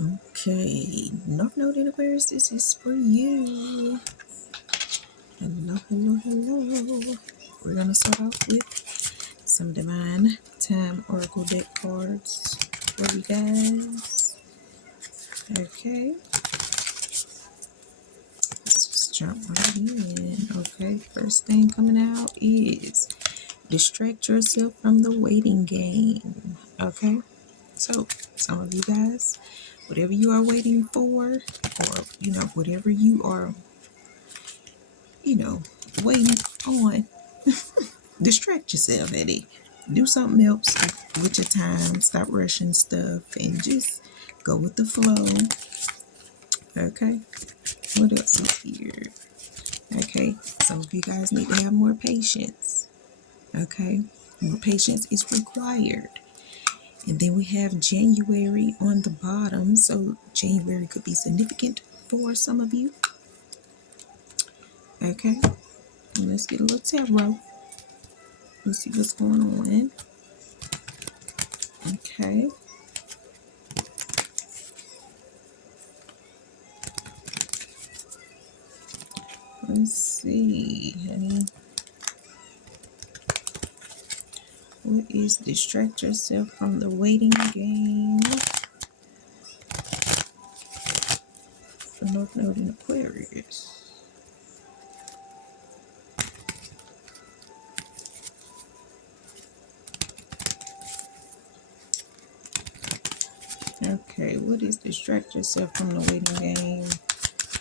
Okay, North Node in Aquarius, this is for you. Hello, hello, hello. We're gonna start off with some Divine Time Oracle deck cards for you guys. Okay, let's just jump right in. Okay, first thing coming out is distract yourself from the waiting game. Okay, so some of you guys, whatever you are waiting for, or whatever you are, waiting on, distract yourself, Eddie. Do something else with your time. Stop rushing stuff and just go with the flow. Okay. What else is here? Okay. Some of you guys need to have more patience. Okay. More patience is required. And then we have January on the bottom. So January could be significant for some of you. Okay. And let's get a little tarot. Let's see what's going on. Okay. Let's see, honey. What is distract yourself from the waiting game for North Node in Aquarius? Okay, what is distract yourself from the waiting game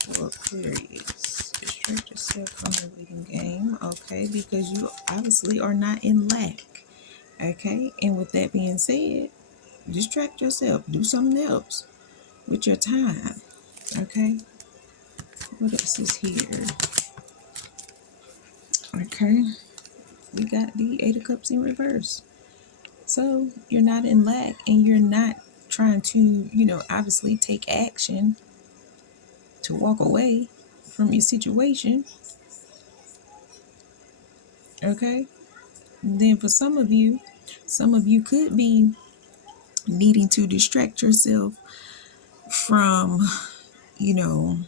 for Aquarius? Distract yourself from the waiting game. Okay, because you obviously are not in lack. Okay, and with that being said, distract yourself. Do something else with your time. Okay, what else is here? Okay, we got the Eight of Cups in reverse. So you're not in lack and you're not trying to, obviously take action to walk away from your situation. Okay. And then for some of you could be needing to distract yourself from, the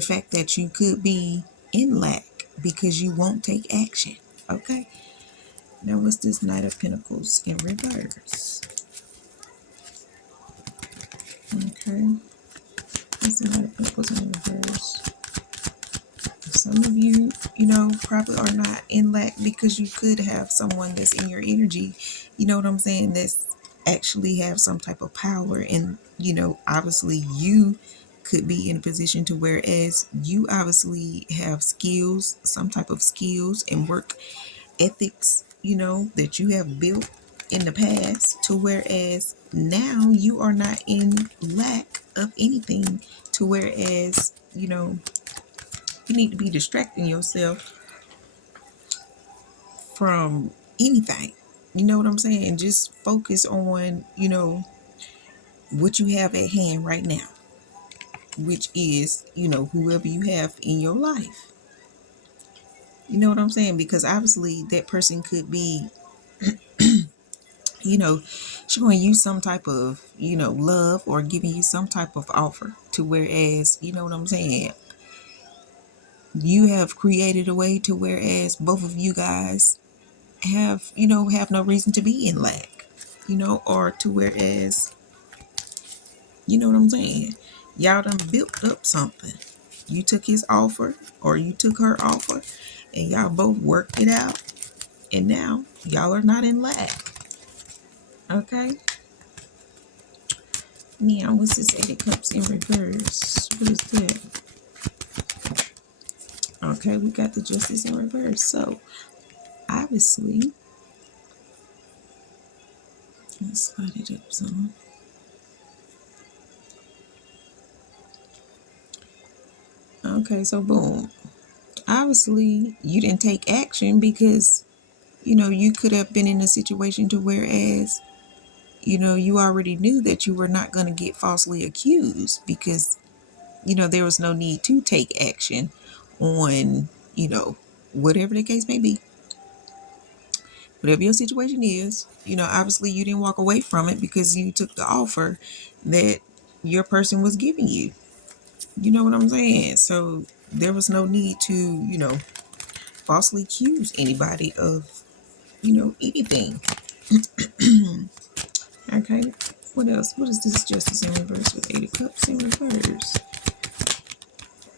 fact that you could be in lack because you won't take action. Okay. Now what's this Knight of Pentacles in reverse? Okay. What's the Knight of Pentacles in reverse? Some of you, probably are not in lack because you could have someone that's in your energy, you know what I'm saying, that's actually have some type of power. And, obviously you could be in a position to whereas you obviously have skills, some type of skills and work ethics, that you have built in the past to whereas now you are not in lack of anything to whereas, you need to be distracting yourself from anything. You know what I'm saying? Just focus on, what you have at hand right now, which is, whoever you have in your life. You know what I'm saying? Because obviously that person could be, showing you some type of, love or giving you some type of offer to whereas, you know what I'm saying? You have created a way to whereas both of you guys have no reason to be in lack, or to whereas, you know what I'm saying, y'all done built up something. You took his offer or you took her offer and y'all both worked it out and now y'all are not in lack. Okay, now what's this Eight of Cups in reverse? What is that? Okay, we got the Justice in reverse. So obviously, let's slide it up some. Okay, so boom. Obviously, you didn't take action because, you could have been in a situation to whereas, you already knew that you were not going to get falsely accused because, there was no need to take action on, whatever the case may be. Whatever your situation is, obviously you didn't walk away from it because you took the offer that your person was giving you. You know what I'm saying? So there was no need to, falsely accuse anybody of, anything. Okay. What else? What is this justice in reverse with 8 of cups in reverse?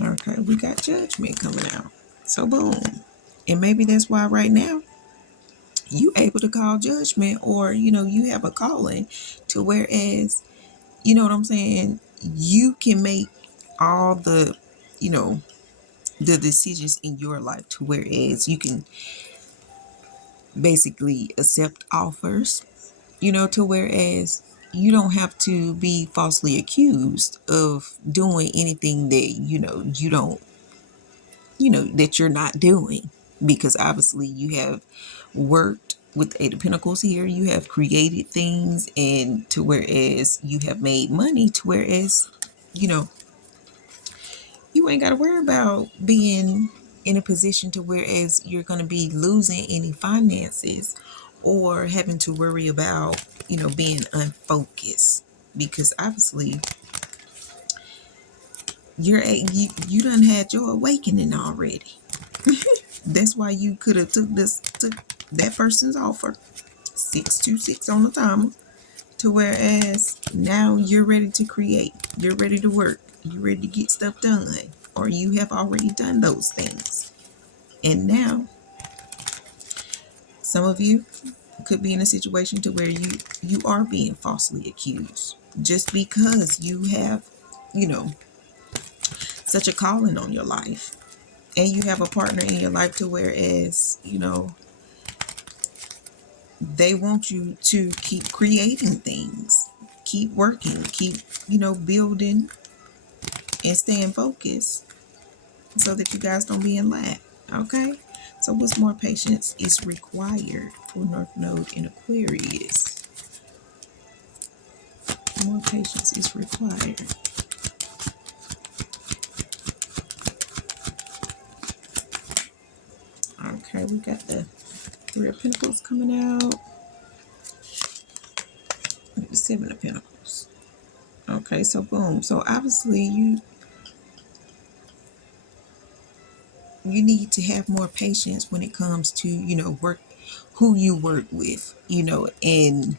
Okay, we got judgment coming out. So boom. And maybe that's why right now you able to call judgment, or you have a calling to whereas, you know what I'm saying, you can make all the, you know, the decisions in your life to whereas you can basically accept offers, to whereas you don't have to be falsely accused of doing anything that you don't, that you're not doing, because obviously you have worked with 8 of Pentacles here, you have created things, and to whereas you have made money, to whereas you know you ain't got to worry about being in a position to whereas you're going to be losing any finances or having to worry about being unfocused, because obviously you done had your awakening already. That's why you could have took that person's offer, 626 on the timer, to whereas now you're ready to create, you're ready to work, you're ready to get stuff done, or you have already done those things. And now some of you could be in a situation to where you are being falsely accused just because you have, such a calling on your life, and you have a partner in your life to whereas, they want you to keep creating things, keep working, keep, building and staying focused so that you guys don't be in lack. Okay? So what's more patience is required for North Node in Aquarius? More patience is required. Okay, we got the 3 of Pentacles coming out. The 7 of Pentacles. Okay, so boom. So obviously you need to have more patience when it comes to, work, who you work with, and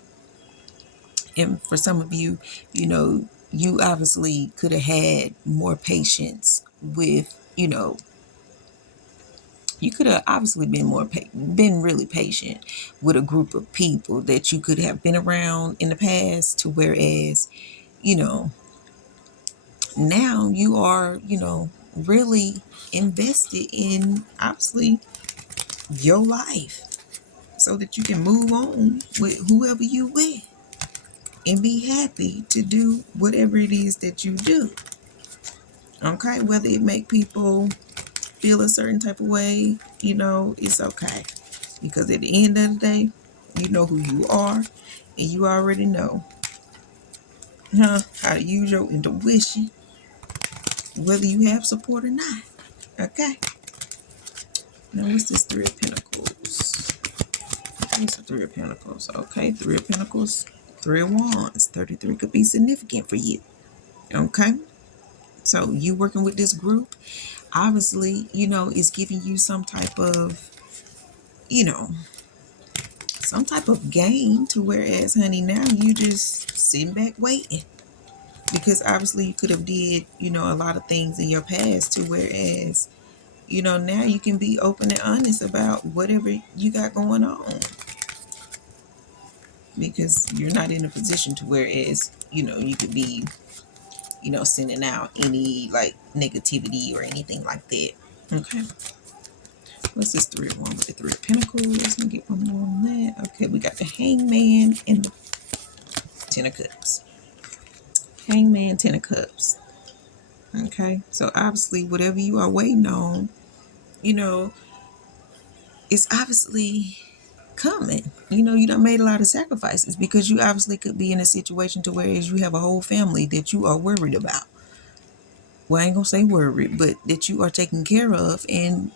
for some of you, you obviously could have had more patience with, you could have obviously been been really patient with a group of people that you could have been around in the past, to whereas, you know, now you are, really invested in obviously your life so that you can move on with whoever you with and be happy to do whatever it is that you do. Okay, whether it make people feel a certain type of way, it's okay, because at the end of the day, you know who you are, and you already know how to use your intuition, whether you have support or not. Okay, now what's this 3 of Pentacles? What's the 3 of Pentacles? Okay, 3 of Pentacles, 3 of Wands. 33 could be significant for you. Okay, so you working with this group, obviously, is giving you some type of, you know, some type of gain, to whereas, honey, now you just sitting back waiting, because obviously you could have did, a lot of things in your past, to whereas, now you can be open and honest about whatever you got going on, because you're not in a position to whereas, you could be, sending out any like negativity or anything like that. Okay, what's this 3 of Wands with the 3 of Pentacles? Let's get one more on that. Okay, we got the Hangman and the 10 of Cups. Hangman, 10 of Cups. Okay, so obviously whatever you are waiting on, it's obviously coming. You done made a lot of sacrifices, because you obviously could be in a situation to where you have a whole family that you are worried about. Well, I ain't gonna say worried, but that you are taking care of, and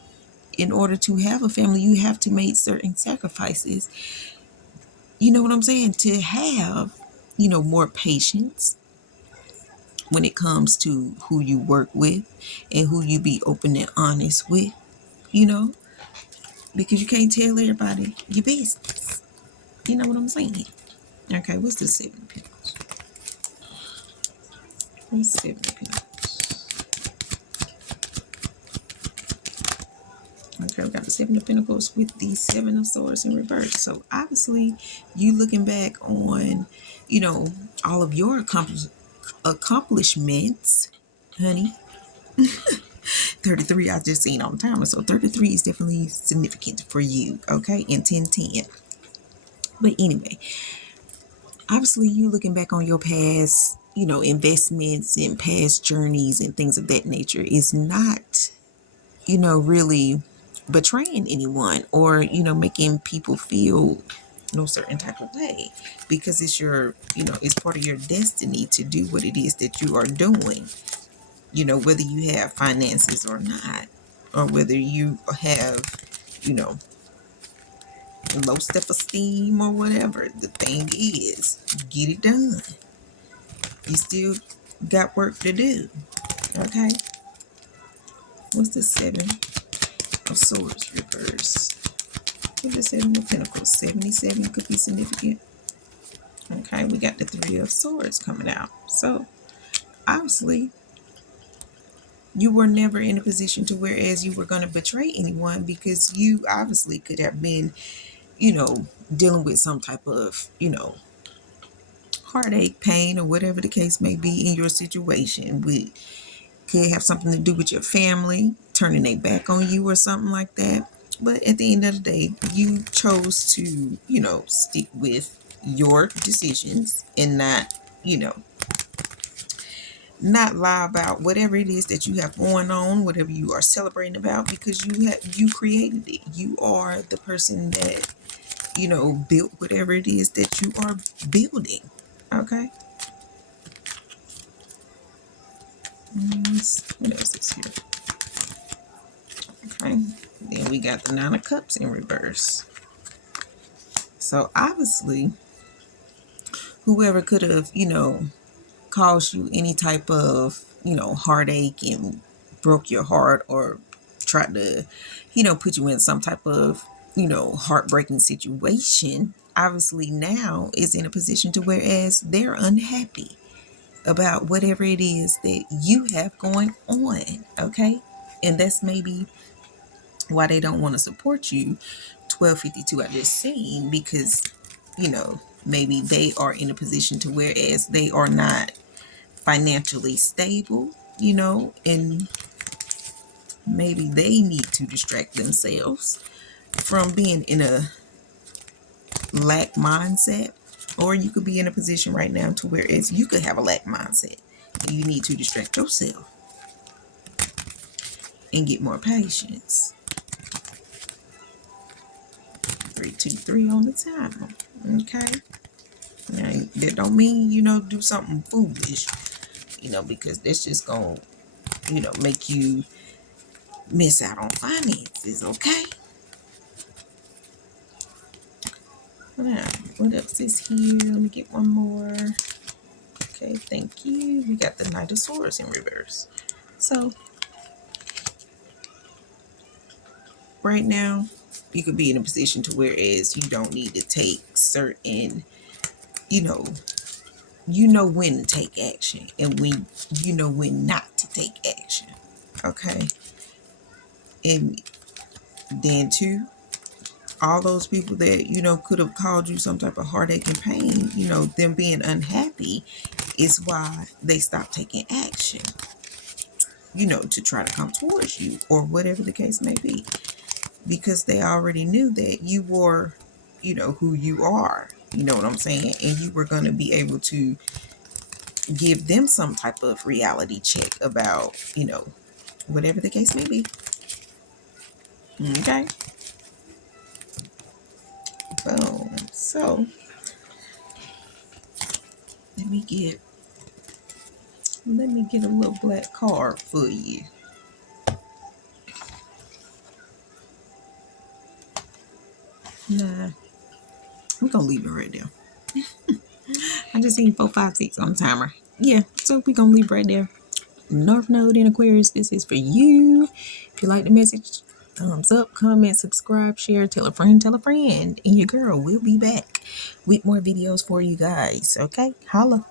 in order to have a family, you have to make certain sacrifices. You know what I'm saying? To have, more patience when it comes to who you work with and who you be open and honest with, you know, because you can't tell everybody your business. You know what I'm saying? Okay, what's the Seven of Pentacles? What's Seven of Pentacles? Okay, we got the Seven of Pentacles with the Seven of Swords in reverse. So obviously, you looking back on, all of your accomplishments, honey. 33, I just seen on the timer. So 33 is definitely significant for you, okay? And 1010. But anyway, obviously, you looking back on your past, investments and past journeys and things of that nature is not, really betraying anyone or, making people feel no certain type of way, because it's your, it's part of your destiny to do what it is that you are doing, whether you have finances or not, or whether you have, you know, low self-esteem or whatever. The thing is, get it done. You still got work to do. Okay? What's the Seven of Swords reverse? What's the Seven of Pentacles? 77 could be significant. Okay, we got the Three of Swords coming out. So, obviously, you were never in a position to whereas you were going to betray anyone, because you obviously could have been, dealing with some type of, heartache, pain, or whatever the case may be in your situation. We could have something to do with your family turning their back on you or something like that. But at the end of the day, you chose to, stick with your decisions and not, not lie about whatever it is that you have going on, whatever you are celebrating about, because you created it. You are the person that, built whatever it is that you are building. Okay. What else is here? Okay. Then we got the Nine of Cups in reverse. So obviously, whoever could have, caused you any type of, heartache and broke your heart or tried to, put you in some type of, heartbreaking situation, obviously now is in a position to whereas they're unhappy about whatever it is that you have going on. Okay. And that's maybe why they don't want to support you. 1252 I just seen, because maybe they are in a position to whereas they are not financially stable, and maybe they need to distract themselves from being in a lack mindset. Or you could be in a position right now to whereas you could have a lack mindset and you need to distract yourself and get more patience. 323 on the timer. Okay. Now, that don't mean, do something foolish, because that's just going to, make you miss out on finances. Okay. Now, what else is here? Let me get one more. Okay, thank you. We got the Knight of Swords in reverse. So, right now, you could be in a position to whereas you don't need to take certain, you know, when to take action and when not to take action. Okay. And then too, all those people that, could have caused you some type of heartache and pain, them being unhappy is why they stopped taking action, to try to come towards you or whatever the case may be, because they already knew that you were, who you are, you know what I'm saying? And you were going to be able to give them some type of reality check about, whatever the case may be. Okay. Boom. So let me get a little black card for you. Nah, we're gonna leave it right there. I just seen 4, 5, 6 on the timer. Yeah, so we're gonna leave right there. North Node in Aquarius, this is for you. If you like the message, thumbs up, comment, subscribe, share, tell a friend, and your girl will be back with more videos for you guys. Okay, holla.